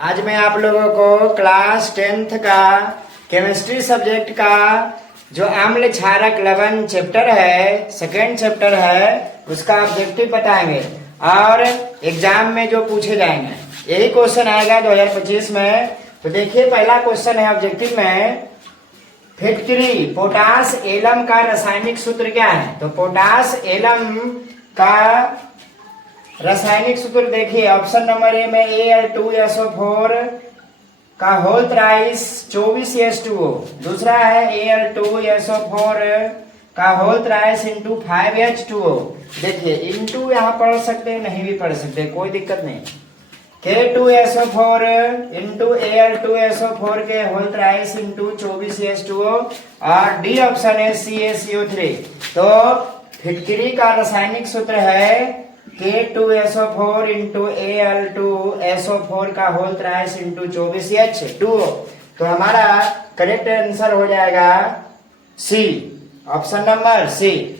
आज मैं आप लोगों को क्लास 10th का केमिस्ट्री सब्जेक्ट का जो अम्ल क्षारक लवण चैप्टर है, सेकेंड चैप्टर है, उसका ऑब्जेक्टिव बताएंगे और एग्जाम में जो पूछे जाएंगे यही क्वेश्चन आएगा 2025 में। तो देखिए पहला क्वेश्चन है ऑब्जेक्टिव में, फिटकरी पोटास एलम का रासायनिक सूत्र क्या है? तो पोटास एलम का रासायनिक सूत्र देखिए, ऑप्शन नंबर ए में Al2SO4 का होल थ्राइस 24H2O, दूसरा है Al2SO4 का होल थ्राइस इंटू 5H2O। देखिए इंटू यहाँ पढ़ सकते हैं, नहीं भी पढ़ सकते, कोई दिक्कत नहीं। K2SO4 इंटू Al2SO4 के होल थ्राइस इंटू 24H2O और डी ऑप्शन है CaCO3। तो फिटकरी का रासायनिक सूत्र है K2SO4 इंटू Al2SO4 का होल थ्राइस इंटू 24H2O। तो हमारा करेक्ट आंसर हो जाएगा सी, ऑप्शन नंबर सी।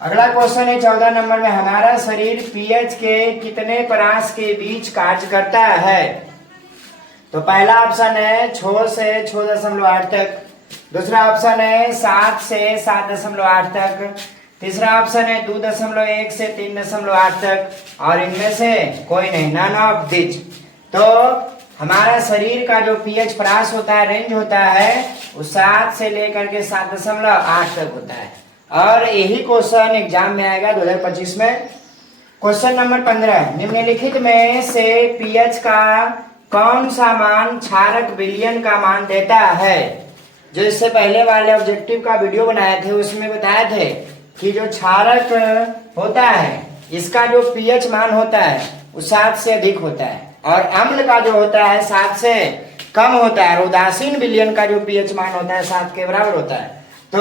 अगला क्वेश्चन है 14 नंबर में, हमारा शरीर पीएच के कितने परास के बीच कार्य करता है? तो पहला ऑप्शन है 6 से 6.8 तक, दूसरा ऑप्शन है 7 से 7.8 तक, तीसरा ऑप्शन है 2.1 से 3.8 तक और इनमें से कोई नहीं, नन ऑफ दिस। तो हमारा शरीर का जो पीएच परास होता है, रेंज होता है, वो 7 से लेकर के 7.8 तक होता है और यही क्वेश्चन एग्जाम में आएगा 2025 में। क्वेश्चन नंबर 15, निम्नलिखित में से पीएच का कौन सा मान क्षारक विलयन का मान देता है? जो इससे पहले वाले ऑब्जेक्टिव का वीडियो बनाए थे उसमें बताए थे कि जो क्षारक होता है इसका जो पीएच मान होता है वो 7 से अधिक होता है और अम्ल का जो होता है 7 से कम होता है और उदासीन विलयन का जो पीएच मान होता है 7 के बराबर होता है। तो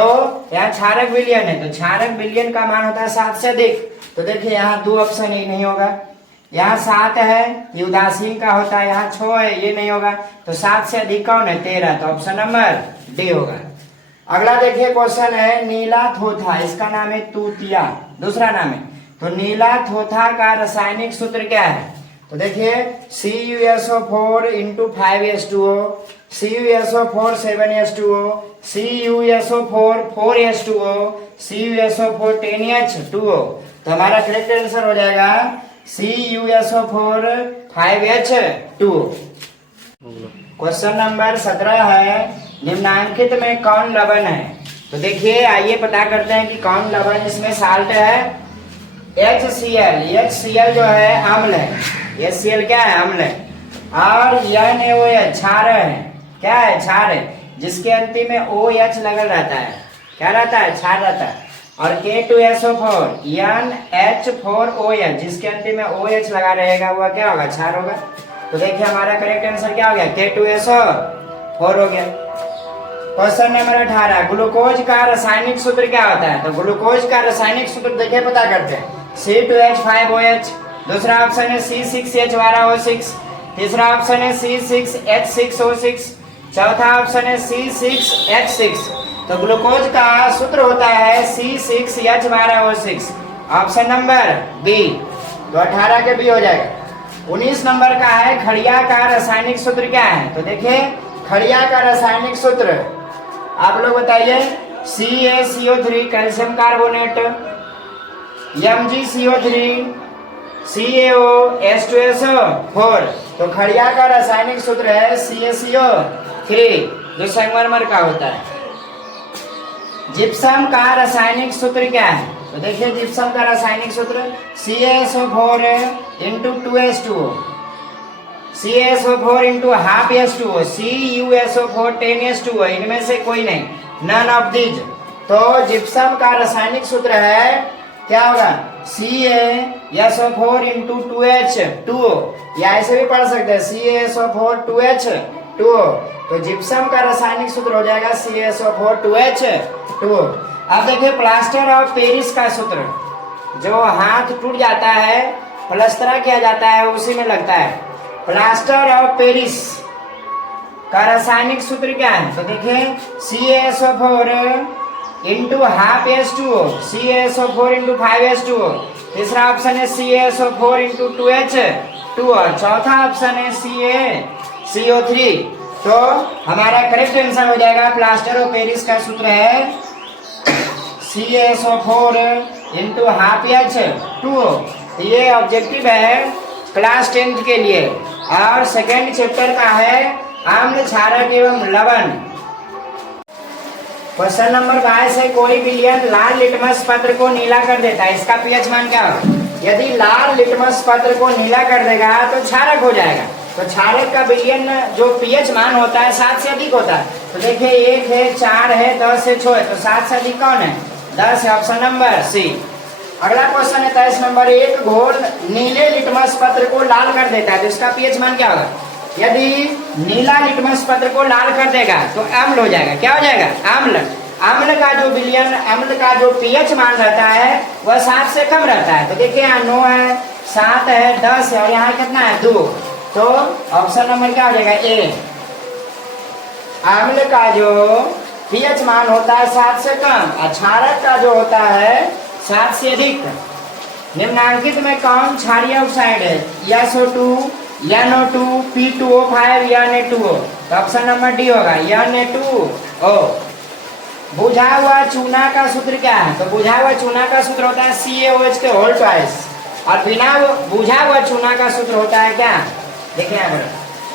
यहाँ क्षारक विलयन है, तो क्षारक विलयन का मान होता है 7 से अधिक। तो देखिए यहाँ 2 ऑप्शन ही नहीं होगा, यहाँ 7 है ये उदासीन का होता है, यहाँ 6 है ये नहीं होगा, तो 7 से अधिक कौन है? 13, तो ऑप्शन नंबर डी होगा। अगला देखिए क्वेश्चन है, नीला थोथा, इसका नाम है तूतिया, दूसरा नाम है। तो नीला थोथा का रासायनिक सूत्र क्या है? तो देखिए CuSO4 into 5H2O, CuSO4 7H2O, CuSO4 4H2O, CuSO4 10H2O। तो हमारा करेक्ट आंसर हो जाएगा CuSO4 5H2O। क्वेश्चन नंबर 17 है, निम्नांकित में कौन लवण है? तो देखिए आइए पता करते हैं कि कौन लवण इसमें साल्ट है। HCl जो है अम्ल है, HCl क्या है? अम्ल है। और NaOH क्षार है, क्या है? क्षार है, जिसके अंतिम में OH लगल रहता है, क्या रहता है? क्षार रहता है। और K2SO4 NH4OH, जिसके अंतिम में OH लगा रहेगा वह क्या होगा? क्षार होगा। तो देखिए हमारा करेक्ट आंसर क्या हो गया? K2SO4 हो गया। क्वेश्चन नंबर 18, ग्लूकोज का रासायनिक सूत्र क्या होता है? तो ग्लूकोज का रासायनिक सूत्र देखिए पता करते हैं, C2H5OH, दूसरा ऑप्शन है C6H12O6, तीसरा ऑप्शन है C6H6O6, चौथा ऑप्शन है C6H6। तो ग्लूकोज का सूत्र होता है C6H12O6, ऑप्शन नंबर बी। तो 18 के बी हो जाएगा। 19 नंबर का है, खड़िया का रासायनिक सूत्र क्या है? तो देखिए खड़िया का रासायनिक सूत्र आप लोग बताइए, CaCO3 calcium carbonate, MgCO3 CaOH2SO4। तो खड़िया का रासायनिक सूत्र है CaCO3 जो संगमरमर का होता है। जिप्सम का रासायनिक सूत्र क्या है? तो देखिए जिप्सम का रासायनिक सूत्र CaSO4 into 2H2O, CaSO4 into half H2O, CuSO4 10H2O, इनमें से कोई नहीं, नन ऑफ दीज। तो जिप्सम का रासायनिक सूत्र है क्या होगा? CaSO4 इंटू 2H2O, या ऐसे भी पढ़ सकते हैं CaSO4 2H2O। तो जिप्सम का रासायनिक सूत्र हो जाएगा CaSO4 2H2O। अब देखिए प्लास्टर ऑफ पेरिस का सूत्र, जो हाथ टूट जाता है प्लास्टर किया जाता है उसी में लगता है। प्लास्टर ऑफ पेरिस का रासायनिक सूत्र क्या है? तो देखिए CaSO4 into half H2O, CaSO4 into 5H2O, तीसरा ऑप्शन है CaSO4 इंटू 2H 2 और चौथा ऑप्शन है CaCO3। तो हमारा करेक्ट आंसर हो जाएगा प्लास्टर ऑफ पेरिस का सूत्र है CaSO4 इंटू हाफ H2। ये ऑब्जेक्टिव है क्लास 10th के लिए। और सेकेंड चैप्टर का है आम्ल क्षारक एवं लवण। क्वेश्चन नंबर 22 है, कोई विलयन लाल लिटमस पत्र को नीला कर देता है, इसका पीएच मान क्या होगा? यदि लाल लिटमस पत्र को नीला कर देगा तो क्षारक हो जाएगा। तो क्षारक का विलयन जो पीएच मान होता है 7 से अधिक होता है। तो देखिए 1 है, 4 है, 10 है, 6 है, तो 7 से अधिक कौन है? 10 है, ऑप्शन नंबर सी। अगला क्वेश्चन है 23 नंबर, एक घोल नीले लिटमस पत्र को लाल कर देता है, तो इसका पीएच मान क्या होगा? यदि नीला लिटमस पत्र को लाल कर देगा तो अम्ल हो जाएगा। क्या हो जाएगा? अम्ल। अम्ल का जो विलयन, अम्ल का जो पीएच मान रहता है वह 7 से कम रहता है। तो देखिए यहाँ 9 है, 7 है, 10 है और यहाँ कितना है? 2। तो ऑप्शन नंबर क्या हो जाएगा? ए। अम्ल का जो पीएच मान होता है 7 से कम और क्षारक का जो होता है 7 से अधिक। निम्नांकित में कौन क्षारीय ऑक्साइड है? SO2, NO2, P2O5 या Na2O? तो ऑप्शन नंबर डी होगा, Na2O। बुझा हुआ चूना का सूत्र क्या है? तो बुझा हुआ चूना का सूत्र होता है CaOH के होल ट्वाइस। और बिना बुझा हुआ चूना का सूत्र होता है क्या? देखिए यहाँ पर,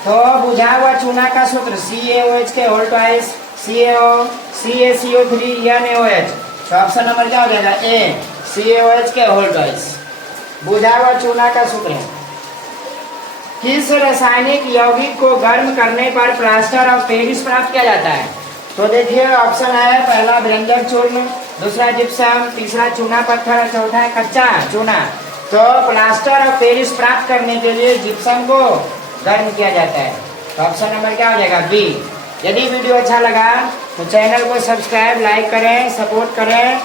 तो बुझा हुआ चूना का सूत्र CaOH के होल ट्वाइस, CaCO3 NaOH। तो ऑप्शन नंबर क्या हो जाएगा? ए, CaOH के होल ट्वाइस बुझा हुआ चूना का सूत्र है। किस रासायनिक यौगिक को गर्म करने पर प्लास्टर ऑफ पेरिस प्राप्त किया जाता है? तो देखिए ऑप्शन है, पहला व्यंजक चूर्ण, दूसरा जिप्सम, तीसरा चूना पत्थर, चौथा है कच्चा चूना। तो प्लास्टर ऑफ पेरिस प्राप्त करने के लिए जिप्सम को गर्म किया जाता है। तो ऑप्शन नंबर क्या हो जाएगा? बी। यदि वीडियो अच्छा लगा तो चैनल को सब्सक्राइब, लाइक करें, सपोर्ट करें।